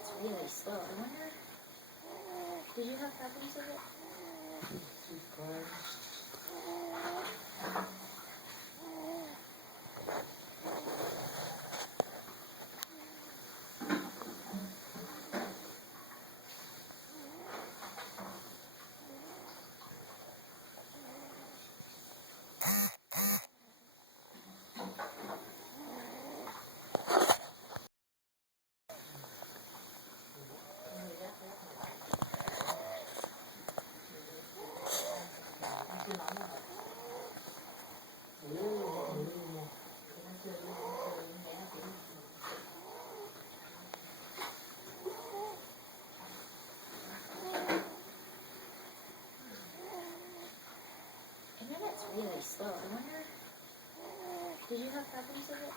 Internet's really slow. I wonder, did you have problems with it? Internet's really slow. I wonder, did you have problems with it?